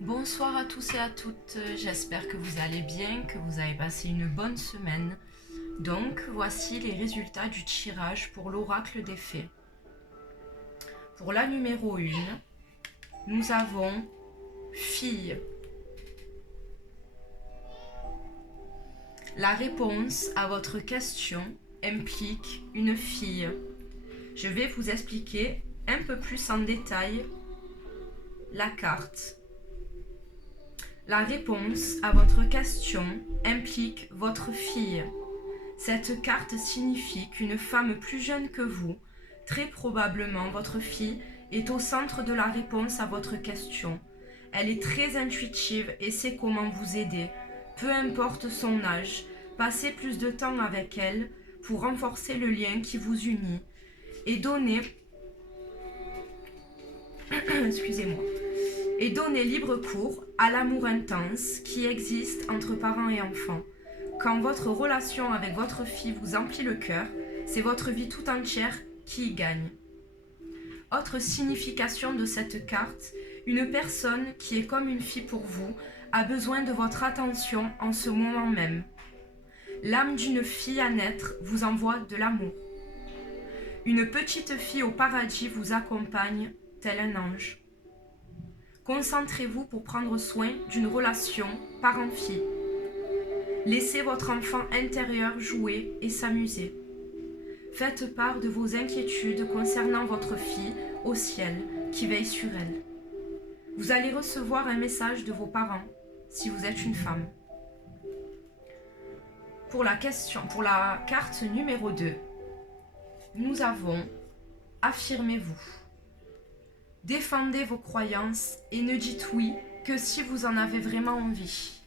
Bonsoir à tous et à toutes, j'espère que vous allez bien, que vous avez passé une bonne semaine. Donc, voici les résultats du tirage pour l'oracle des fées. Pour la numéro 1, nous avons fille. La réponse à votre question implique une fille. Je vais vous expliquer un peu plus en détail la carte. La réponse à votre question implique votre fille. Cette carte signifie qu'une femme plus jeune que vous, très probablement votre fille, est au centre de la réponse à votre question. Elle est très intuitive et sait comment vous aider. Peu importe son âge, passez plus de temps avec elle pour renforcer le lien qui vous unit et donner excusez-moi, et donner libre cours à l'amour intense qui existe entre parents et enfants. Quand votre relation avec votre fille vous emplit le cœur, c'est votre vie tout entière qui y gagne. Autre signification de cette carte, une personne qui est comme une fille pour vous a besoin de votre attention en ce moment même. L'âme d'une fille à naître vous envoie de l'amour. Une petite fille au paradis vous accompagne tel un ange. Concentrez-vous pour prendre soin d'une relation parent-fille. Laissez votre enfant intérieur jouer et s'amuser. Faites part de vos inquiétudes concernant votre fille au ciel qui veille sur elle. Vous allez recevoir un message de vos parents si vous êtes une femme. Pour la carte numéro 2, nous avons affirmez-vous. Défendez vos croyances et ne dites oui que si vous en avez vraiment envie.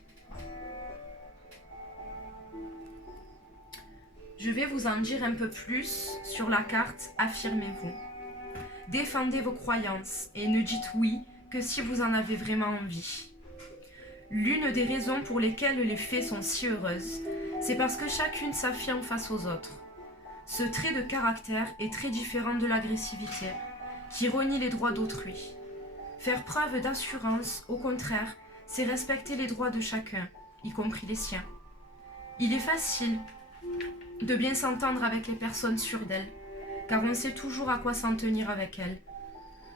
Je vais vous en dire un peu plus sur la carte affirmez-vous. Défendez vos croyances et ne dites oui que si vous en avez vraiment envie. L'une des raisons pour lesquelles les fées sont si heureuses, c'est parce que chacune s'affirme face aux autres. Ce trait de caractère est très différent de l'agressivité, qui renie les droits d'autrui. Faire preuve d'assurance, au contraire, c'est respecter les droits de chacun, y compris les siens. Il est facile de bien s'entendre avec les personnes sûres d'elles, car on sait toujours à quoi s'en tenir avec elles.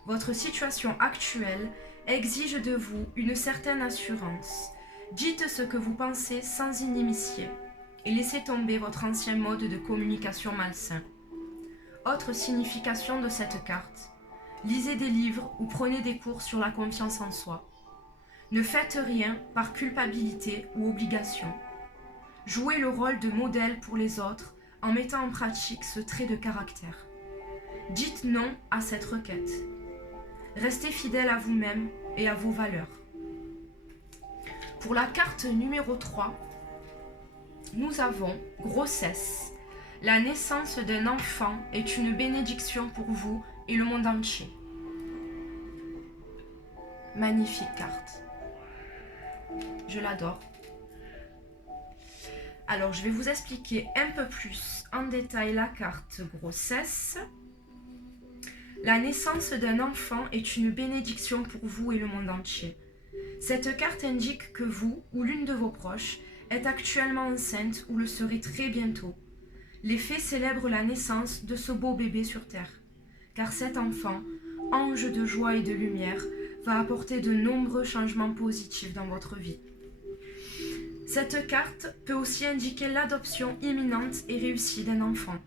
Votre situation actuelle exige de vous une certaine assurance. Dites ce que vous pensez sans inimitié et laissez tomber votre ancien mode de communication malsain. Autre signification de cette carte. Lisez des livres ou prenez des cours sur la confiance en soi. Ne faites rien par culpabilité ou obligation. Jouez le rôle de modèle pour les autres en mettant en pratique ce trait de caractère. Dites non à cette requête. Restez fidèle à vous-même et à vos valeurs. Pour la carte numéro 3, nous avons grossesse. La naissance d'un enfant est une bénédiction pour vous et le monde entier. Magnifique carte. Je l'adore. Alors, je vais vous expliquer un peu plus en détail la carte grossesse. La naissance d'un enfant est une bénédiction pour vous et le monde entier. Cette carte indique que vous ou l'une de vos proches est actuellement enceinte ou le serez très bientôt. Les fées célèbrent la naissance de ce beau bébé sur Terre, car cet enfant, ange de joie et de lumière, va apporter de nombreux changements positifs dans votre vie. Cette carte peut aussi indiquer l'adoption imminente et réussie d'un enfant.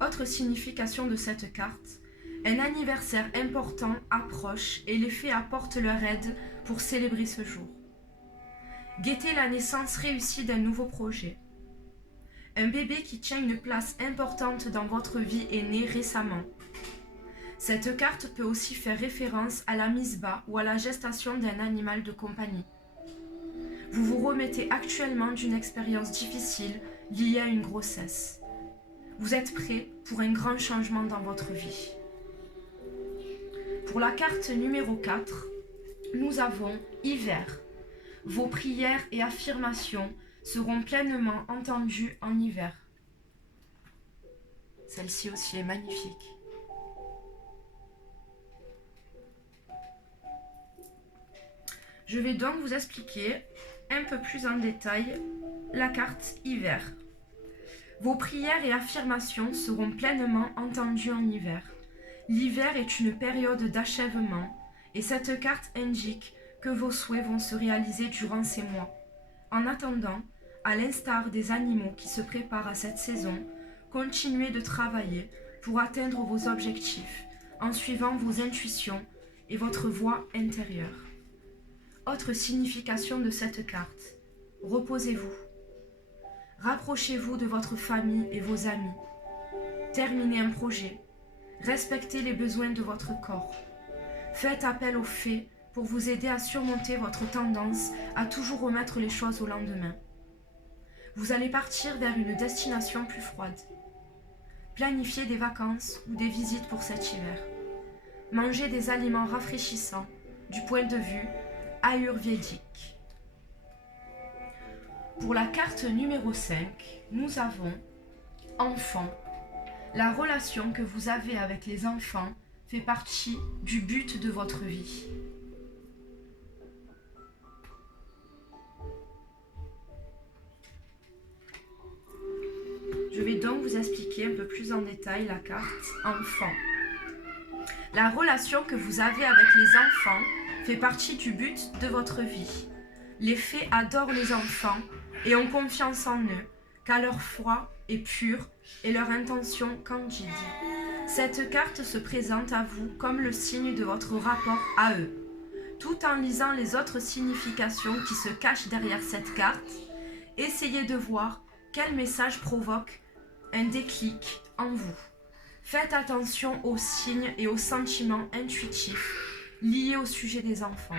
Autre signification de cette carte, un anniversaire important approche et les fées apportent leur aide pour célébrer ce jour. Guettez la naissance réussie d'un nouveau projet. Un bébé qui tient une place importante dans votre vie est né récemment. Cette carte peut aussi faire référence à la mise bas ou à la gestation d'un animal de compagnie. Vous vous remettez actuellement d'une expérience difficile liée à une grossesse. Vous êtes prêt pour un grand changement dans votre vie. Pour la carte numéro 4, nous avons hiver. Vos prières et affirmations seront pleinement entendues en hiver. Celle-ci aussi est magnifique. . Je vais donc vous expliquer un peu plus en détail la carte hiver. Vos prières et affirmations seront pleinement entendues en hiver. L'hiver est une période d'achèvement et cette carte indique que vos souhaits vont se réaliser durant ces mois. En attendant, à l'instar des animaux qui se préparent à cette saison, continuez de travailler pour atteindre vos objectifs en suivant vos intuitions et votre voix intérieure. Autre signification de cette carte, reposez-vous. Rapprochez-vous de votre famille et vos amis. Terminez un projet. Respectez les besoins de votre corps. Faites appel aux fées pour vous aider à surmonter votre tendance à toujours remettre les choses au lendemain. Vous allez partir vers une destination plus froide. Planifiez des vacances ou des visites pour cet hiver. Mangez des aliments rafraîchissants du point de vue ayurvédique. Pour la carte numéro 5, nous avons enfant. La relation que vous avez avec les enfants fait partie du but de votre vie. Je vais donc vous expliquer un peu plus en détail la carte enfant. La relation que vous avez avec les enfants fait partie du but de votre vie. Les fées adorent les enfants et ont confiance en eux, car leur foi est pure et leur intention candide. Cette carte se présente à vous comme le signe de votre rapport à eux. Tout en lisant les autres significations qui se cachent derrière cette carte, essayez de voir quel message provoque un déclic en vous. Faites attention aux signes et aux sentiments intuitifs liés au sujet des enfants,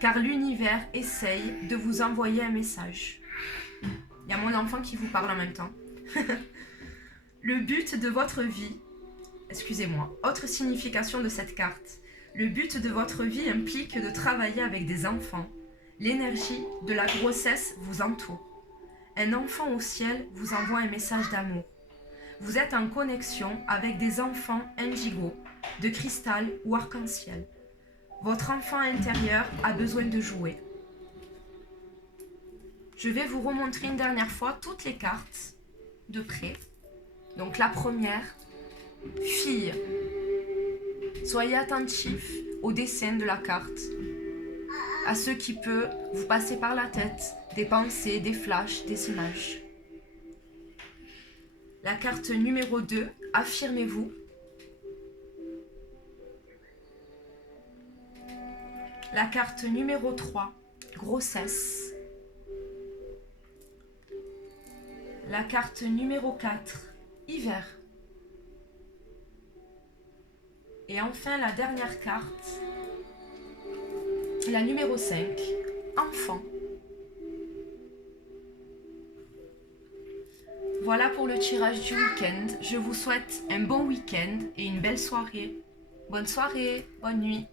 car l'univers essaye de vous envoyer un message. Il y a mon enfant qui vous parle en même temps. Le but de votre vie, autre signification de cette carte. Le but de votre vie implique de travailler avec des enfants. L'énergie de la grossesse vous entoure. Un enfant au ciel vous envoie un message d'amour. Vous êtes en connexion avec des enfants indigo, de cristal ou arc-en-ciel. Votre enfant intérieur a besoin de jouer. Je vais vous remontrer une dernière fois toutes les cartes de près. Donc la première, fille. Soyez attentifs au dessin de la carte, à ce qui peut vous passer par la tête, des pensées, des flashs, des images. La carte numéro 2, affirmez-vous. La carte numéro 3, grossesse. La carte numéro 4, hiver. Et enfin la dernière carte, la numéro 5, enfant. Voilà pour le tirage du week-end. Je vous souhaite un bon week-end et une belle soirée. Bonne soirée, bonne nuit.